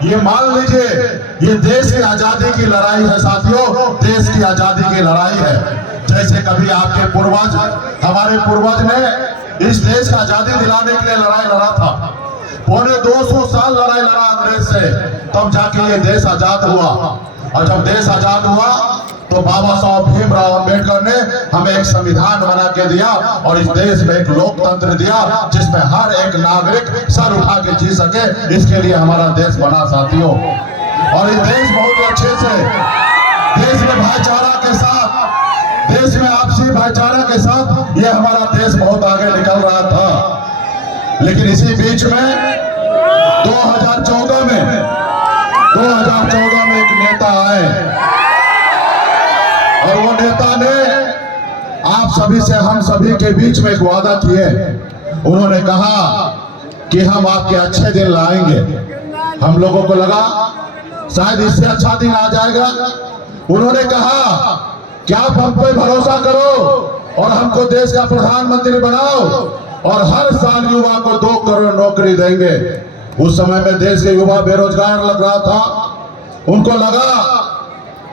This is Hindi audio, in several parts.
ये मान लीजिए, ये देश की आजादी की लड़ाई है साथियों, देश की आजादी की लड़ाई है। जैसे कभी आपके पूर्वज, हमारे पूर्वज ने इस देश का आजादी दिलाने के लिए लड़ाई लड़ा था। पौने 200 साल लड़ाई लड़ा अंग्रेज से, तब जाके ये देश आजाद हुआ। और जब देश आजाद हुआ तो बाबा साहब भीमराव अंबेडकर ने हमें एक संविधान बना के दिया और इस देश में एक लोकतंत्र दिया जिसमें हर एक नागरिक सर उठा के जी सके। इसके लिए हमारा देश बना साथियों। और इस देश बहुत अच्छे से, देश में भाईचारा के साथ, देश में आपसी भाईचारा के साथ ये हमारा देश बहुत आगे निकल रहा था। लेकिन इसी बीच में 2014 में एक नेता आए और वो नेता ने आप सभी से, हम सभी के बीच में एक वादा किए। उन्होंने कहा कि हम आपके अच्छे दिन लाएंगे। हम लोगों को लगा शायद इससे अच्छा दिन आ जाएगा। उन्होंने कहा कि आप हम पे भरोसा करो और हमको देश का प्रधानमंत्री बनाओ और हर साल युवा को 2 करोड़ नौकरी देंगे। उस समय में देश के युवा बेरोजगार लग रहा था। उनको लगा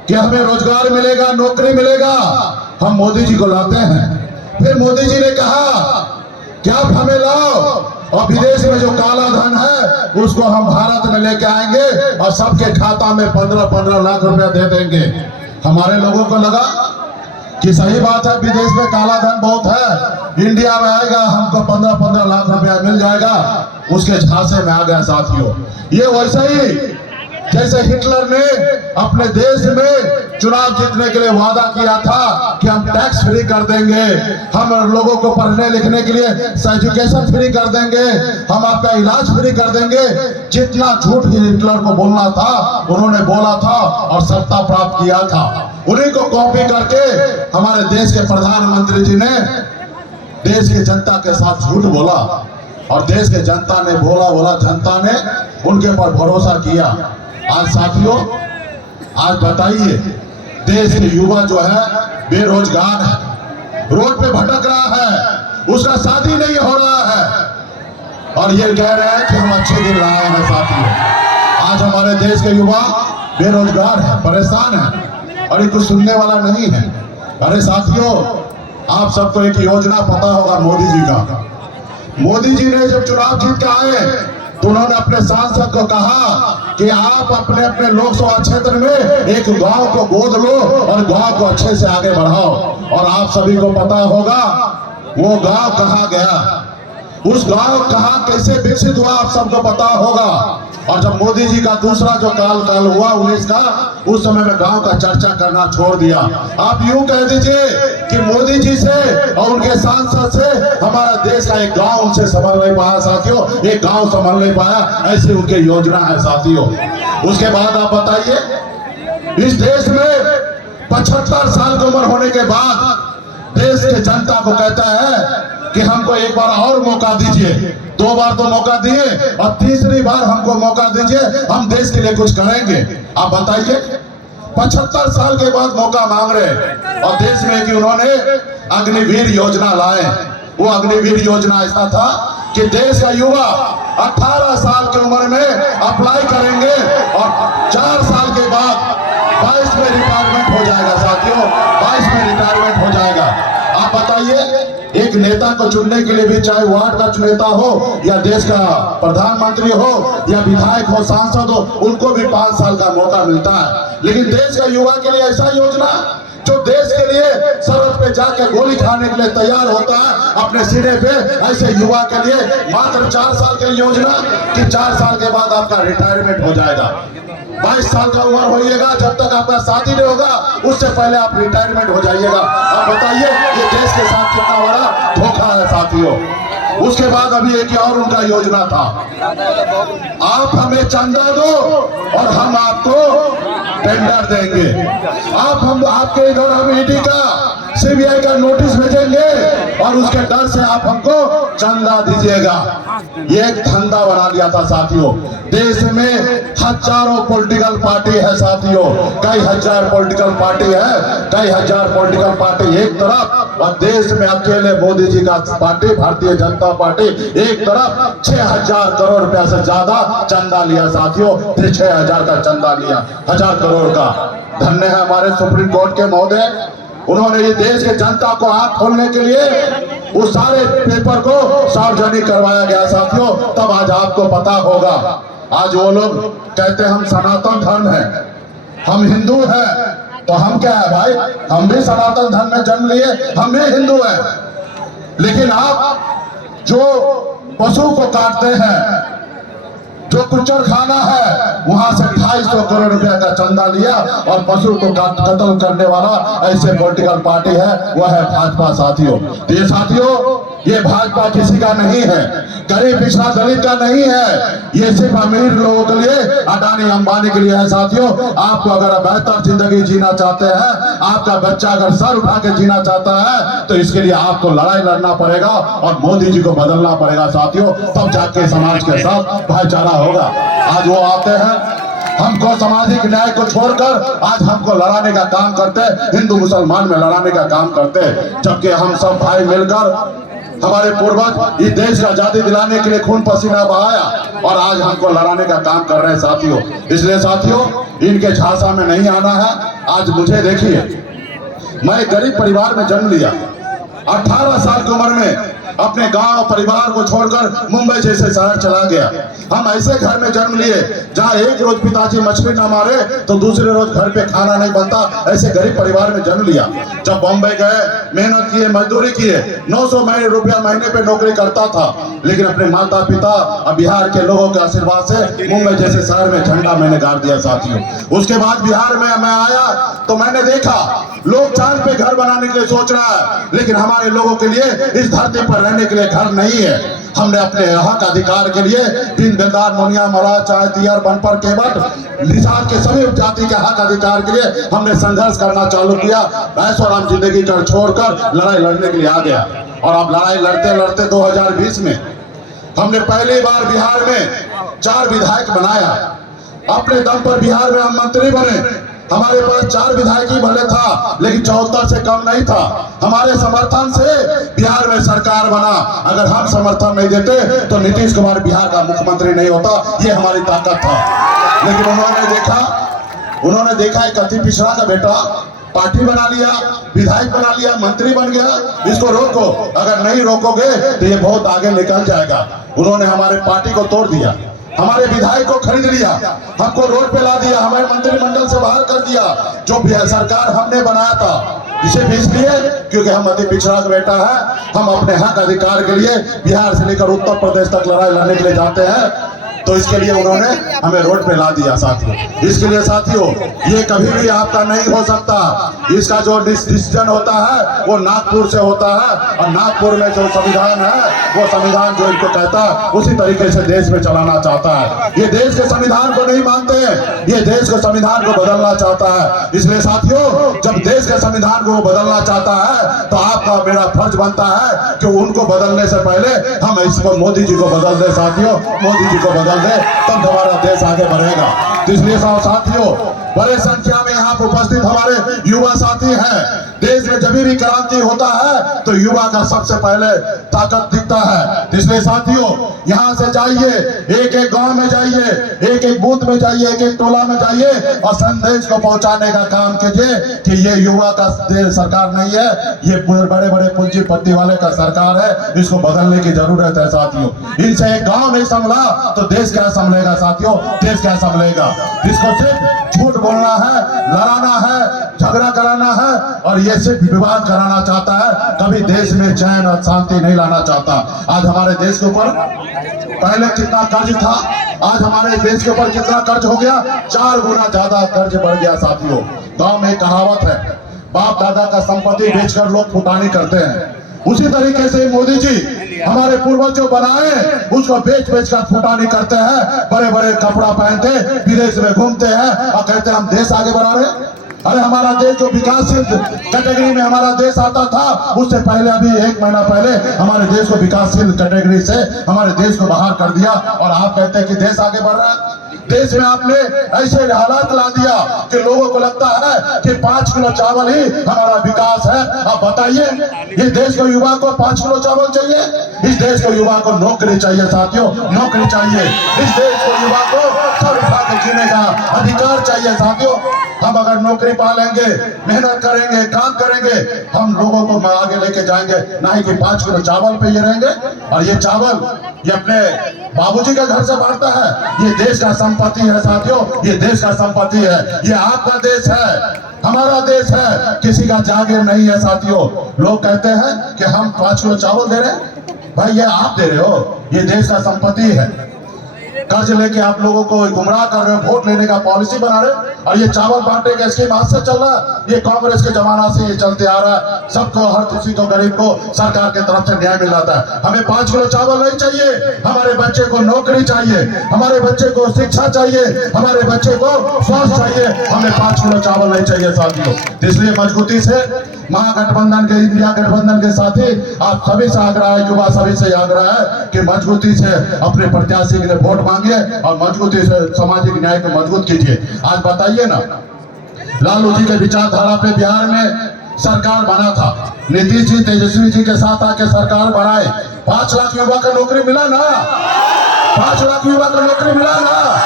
कि हमें रोजगार मिलेगा, नौकरी मिलेगा, हम मोदी जी को लाते हैं। फिर मोदी जी ने कहा कि आप हमें लाओ और विदेश में जो काला धन है उसको हम भारत में लेके आएंगे और सबके खाता में 15-15 लाख रुपया दे देंगे। हमारे लोगों को लगा कि सही बात है, विदेश में काला धन बहुत है, इंडिया में आएगा हमको 15-15 लाख रुपया मिल जाएगा। उसके झांसे में आ गया साथियों। ये वैसे ही जैसे हिटलर ने अपने देश में चुनाव जीतने के लिए वादा किया था कि हम टैक्स फ्री कर देंगे, हम लोगों को पढ़ने लिखने के लिए एजुकेशन फ्री कर देंगे, हम आपका इलाज फ्री कर देंगे। जितना झूठ हिटलर को बोलना था उन्होंने बोला था और सत्ता प्राप्त किया था। उन्हीं को कॉपी करके हमारे देश के प्रधानमंत्री जी ने देश की जनता के साथ झूठ बोला और देश के जनता ने बोला जनता ने उनके ऊपर भरोसा किया। आज साथियों, आज बताइए, देश के युवा जो है बेरोजगार है, रोड पे भटक रहा है, उसका शादी नहीं हो रहा है और ये कह रहे हैं कि हम अच्छे दिन लाए हैं साथियों। आज हमारे देश के युवा बेरोजगार है, परेशान है और ये कुछ सुनने वाला नहीं है। अरे साथियों, आप सबको एक योजना पता होगा मोदी जी का। मोदी जी ने जब चुनाव जीत के आए तो उन्होंने अपने सांसद को कहा कि आप अपने अपने लोकसभा क्षेत्र में एक गांव को गोद लो और गांव को अच्छे से आगे बढ़ाओ। और आप सभी को पता होगा वो गांव कहाँ गया, उस गांव कहाँ कैसे विकसित हुआ, आप सबको पता होगा। और जब मोदी जी का दूसरा जो काल हुआ 19 का, उस समय में गांव का चर्चा करना छोड़ दिया। आप यूं कह दीजिए कि मोदी जी से और उनके सांसद से हमारा देश का एक गांव उनसे संभल नहीं पाया साथियों, एक गांव संभल नहीं पाया, ऐसी उनकी योजना है साथियों। उसके बाद आप बताइए, इस देश में 75 साल की उम्र होने के बाद देश के जनता को कहता है कि हमको एक बार और मौका दीजिए। 2 बार तो मौका दिए और तीसरी बार हमको मौका दीजिए, हम देश के लिए कुछ करेंगे। आप बताइए, 75 साल के बाद मौका मांग रहे और देश में कि उन्होंने अग्निवीर योजना लाए। वो अग्निवीर योजना ऐसा था कि देश का युवा 18 साल की उम्र में अप्लाई करेंगे और 4 साल के बाद 22 में रिटायरमेंट हो जाएगा साथियों, 22 में रिटायरमेंट हो जाएगा। आप बताइए, एक नेता को चुनने के लिए भी, चाहे वार्ड का नेता हो या देश का प्रधानमंत्री हो या विधायक हो, सांसद हो, उनको भी 5 साल का मौका मिलता है। लेकिन देश का युवा के लिए ऐसा योजना जो देश के लिए सरहद पे जाके गोली खाने के लिए तैयार होता है अपने सीने पे, ऐसे युवा के लिए मात्र 4 साल की योजना कि 4 साल के बाद आपका रिटायरमेंट हो जाएगा। 22 साल का उम्र होइएगा, जब तक आपका शादी नहीं होगा उससे पहले आप रिटायरमेंट हो जाइएगा। अब बताइए ये देश के साथ कितना बड़ा धोखा है साथियों। उसके बाद अभी एक और उनका योजना था, आप हमें चंदा दो और हम आपको टेंडर देंगे। हम आपके इधर हम ईडी का, सीबीआई का नोटिस भेजेंगे और उसके डर से आप हमको चंदा दीजिएगा। ये एक धंधा बना लिया था साथियों। देश में हजारों पॉलिटिकल पार्टी है साथियों, कई हजार पॉलिटिकल पार्टी है, कई हजार पॉलिटिकल पार्टी एक तरफ, और देश में अकेले मोदी जी का पार्टी भारतीय जनता पार्टी एक तरफ 6,000 करोड़ रुपया से ज्यादा चंदा लिया साथियों, 6,000 का चंदा लिया, 1,000 करोड़ का। धन्य है हमारे सुप्रीम कोर्ट के महोदय, उन्होंने ये देश के जनता को आंख खोलने के लिए उस सारे पेपर को सार्वजनिक करवाया गया साथियों। तब आज आपको पता होगा, आज वो लोग कहते हैं हम सनातन धर्म है, हम हिंदू हैं, तो हम क्या है भाई, हम भी सनातन धर्म में जन्म लिए, हम भी हिंदू हैं। लेकिन आप जो पशु को काटते हैं, जो कुचर खाना है, वहां से 250 करोड़ रुपया का चंदा लिया और पशु को कत्ल करने वाला ऐसे पॉलिटिकल पार्टी है, वह है भाजपा साथियों। तो ये साथियों, ये भाजपा किसी का नहीं है, गरीब पिछड़ा दलित का नहीं है, ये सिर्फ अमीर लोगों के लिए, अडानी अंबानी के लिए है साथियों। आपको अगर बेहतर जिंदगी जीना चाहते हैं, आपका बच्चा अगर सर उठा के जीना चाहता है, तो इसके लिए आपको लड़ाई लड़ना पड़ेगा और मोदी जी को बदलना पड़ेगा साथियों, तब जाके समाज के साथ भाईचारा होगा। आज वो आते हैं, हमको सामाजिक न्याय को छोड़कर आज हमको लड़ाने का काम करते, हिंदू मुसलमान में लड़ाने का काम करते, जबकि हम सब भाई मिलकर हमारे पूर्वज इस देश का आजादी दिलाने के लिए खून पसीना बहाया और आज हमको लड़ाने का काम कर रहे हैं साथियों। इसलिए साथियों, इनके झांसा में नहीं आना है। आज मुझे देखिए, मैं एक गरीब परिवार में जन्म लिया, 18 साल की उम्र में अपने गांव परिवार को छोड़कर मुंबई जैसे शहर चला गया। हम ऐसे घर में जन्म लिए जहां एक रोज पिताजी मछली न मारे तो दूसरे रोज घर पे खाना नहीं बनता, ऐसे गरीब परिवार में जन्म लिया। जब बॉम्बे गए, मेहनत किए, मजदूरी किए, 900 रुपया महीने पे नौकरी करता था, लेकिन अपने माता पिता और बिहार के लोगों के आशीर्वाद से मुंबई जैसे शहर में झंडा मैंने गाड़ दिया साथियों। उसके बाद बिहार में मैं आया तो मैंने देखा लोग चांद पे घर बनाने के लिए सोच रहा है, लेकिन हमारे लोगों के लिए इस धरती पर रहने के लिए घर नहीं है। हमने अपने हक अधिकार के लिए दीन बेदार मुनिया मरा चाहे तियर बनपर केवट निषाद के सभी जाति के हक अधिकार के लिए हमने संघर्ष करना चालू किया। ऐशो आराम जिंदगी कर छोड़कर लड़ाई लड़ने के लिए आ गया। और अब लड़ाई लड़ते लड़ते 2020 में हमने पहली बार बिहार में 4 विधायक बनाया। अपने दम पर बिहार में हम मंत्री बने। हमारे पास 4 विधायक ही भले था, लेकिन 74 से कम नहीं था। हमारे समर्थन से बिहार में सरकार बना। अगर हम समर्थन नहीं देते तो नीतीश कुमार बिहार का मुख्यमंत्री नहीं होता। ये हमारी ताकत था। लेकिन उन्होंने देखा एक अति पिछड़ा का बेटा पार्टी बना लिया, विधायक बना लिया, मंत्री बन गया, इसको रोको, अगर नहीं रोकोगे तो ये बहुत आगे निकल जाएगा। उन्होंने हमारे पार्टी को तोड़ दिया, हमारे विधायक को खरीद लिया, हमको रोड पे ला दिया, हमारे मंत्रिमंडल से बाहर कर दिया। जो सरकार हमने बनाया था, इसे भी इसलिए क्योंकि हम अति पिछड़ा का बेटा है। हम अपने हक अधिकार के लिए बिहार से लेकर उत्तर प्रदेश तक लड़ाई लड़ने के लिए जाते हैं, तो इसके लिए उन्होंने हमें रोड पे ला दिया साथियों। इसके लिए साथियों, ये कभी भी आपका नहीं हो सकता। इसका जो डिसीजन होता है वो नागपुर से होता है, और नागपुर में जो संविधान है वो संविधान जो इनको कहता है उसी तरीके से देश में चलाना चाहता है। ये देश के संविधान को नहीं मानते हैं, ये देश के संविधान को बदलना चाहता है। इसलिए साथियों, जब देश के संविधान को बदलना चाहता है तो आपका मेरा फर्ज बनता है कि उनको बदलने से पहले हम इसको मोदी जी को बदल दे साथियों, मोदी जी को बदल दे, तब हमारा देश आगे बढ़ेगा। इसलिए साथियों, बड़े संख्या में यहाँ पर उपस्थित हमारे युवा साथी हैं। देश में जब भी क्रांति होता है तो युवा का सबसे पहले ताकत दिखता है। इसलिए साथियों, यहाँ से जाइए, एक एक गांव में जाइए, एक एक बूथ में जाइए, एक एक टोला में जाइए और संदेश को पहुंचाने का काम कीजिए कि ये युवा का सरकार नहीं है, ये बड़े बड़े पूंजीपति वाले का सरकार है। इसको बदलने की जरूरत है साथियों। इनसे एक गांव नहीं संभला तो देश क्या संभलेगा साथियों, देश क्या संभलेगा। इसको सिर्फ झूठ बोलना है, लड़ाना है, झगड़ा कराना है और ये सिर्फ विवाद कराना चाहता है, कभी देश में चैन और शांति नहीं लाना चाहता। आज हमारे देश के ऊपर पहले कितना कर्ज था, आज हमारे देश के ऊपर कितना कर्ज हो गया, 4 गुना ज्यादा कर्ज बढ़ गया साथियों। गांव में कहावत है, बाप दादा का संपत्ति बेचकर लोग फुटानी करते हैं। उसी तरीके से मोदी जी हमारे पूर्वज जो बनाए उसको बेच बेच कर फुटानी करते हैं, बड़े बड़े कपड़ा पहनते, विदेश में घूमते हैं और कहते हैं हम देश आगे बढ़ा रहे। अरे हमारा देश जो विकासशील कैटेगरी में हमारा देश आता था, उससे पहले अभी 1 महीना पहले हमारे देश को विकासशील कैटेगरी से हमारे देश को बाहर कर दिया और आप कहते हैं कि देश आगे बढ़ रहा है। देश में आपने ऐसे हालात ला दिया कि लोगों को लगता है कि 5 किलो चावल ही हमारा विकास है। आप बताइए, इस देश के युवा को 5 किलो चावल चाहिए? इस देश के युवा को नौकरी चाहिए साथियों, नौकरी चाहिए। इस देश के युवा को सर उठा के जीने का अधिकार चाहिए साथियों। हम अगर नौकरी पा लेंगे, मेहनत करेंगे, काम करेंगे, हम लोगों को आगे लेके जाएंगे। ना ही कि 5 किलो चावल पे ये रहेंगे। और ये चावल ये अपने बाबूजी के घर से बांटता है। ये देश का संपत्ति है साथियों, ये देश का संपत्ति है। ये आपका देश है, हमारा देश है, किसी का जागीर नहीं है साथियों। लोग कहते हैं कि हम 5 किलो चावल दे रहे हैं। भाई ये आप दे रहे हो, ये देश का संपत्ति है। कर्ज लेके आप लोगों को गुमराह कर रहे हो, वोट लेने का पॉलिसी बना रहे हो। और ये चावल बांटने का स्कीम आज से चल रहा है, ये कांग्रेस के जमाना से ये चलते आ रहा है। सबको, हर किसी को, गरीब को सरकार की तरफ से न्याय मिल जाता है। हमें 5 किलो चावल नहीं चाहिए, हमारे बच्चे को नौकरी चाहिए, हमारे बच्चे को शिक्षा चाहिए, हमारे बच्चे को स्वास्थ्य चाहिए। हमें 5 किलो चावल नहीं चाहिए साथियों। इसलिए मजबूती से महागठबंधन के, इंडिया गठबंधन के साथी आप सभी से आग्रह है, युवा सभी से आग्रह है कि मजबूती से अपने प्रत्याशी के लिए वोट मांगिए और मजबूती से सामाजिक न्याय को मजबूत कीजिए। आज बताइए ना, लालू जी के विचारधारा पे बिहार में सरकार बना था, नीतीश जी तेजस्वी जी के साथ आके सरकार बनाए, 5 लाख युवा को नौकरी मिला ना, 5 लाख युवा को नौकरी मिला ना।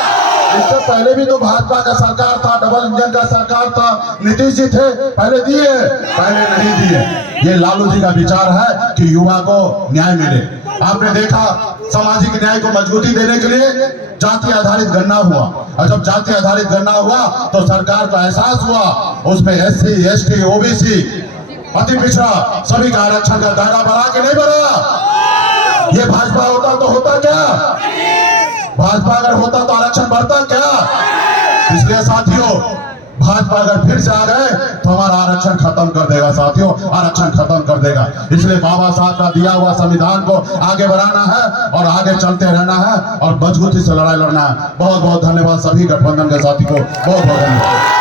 इससे पहले भी तो भाजपा का सरकार था, डबल इंजन का सरकार था, नीतीश जी थे, पहले दिए, पहले नहीं दिए। ये लालू जी का विचार है कि युवा को न्याय मिले। आपने देखा सामाजिक न्याय को मजबूती देने के लिए जाति आधारित गणना हुआ, और जब जाति आधारित गणना हुआ तो सरकार को एहसास हुआ उसमें SC, ST, OBC, अति पिछड़ा सभी का आरक्षण का दायरा बढ़ा के नहीं बढ़ा। ये भाजपा होता तो होता क्या? भाजपा अगर होता तो आरक्षण बढ़ता क्या? इसलिए साथियों, भाजपा अगर फिर से आ गए तो हमारा आरक्षण खत्म कर देगा साथियों, आरक्षण खत्म कर देगा। इसलिए बाबा साहब का दिया हुआ संविधान को आगे बढ़ाना है और आगे चलते रहना है और मजबूती से लड़ाई लड़ना है। बहुत बहुत धन्यवाद सभी गठबंधन के साथी को, बहुत बहुत धन्यवाद।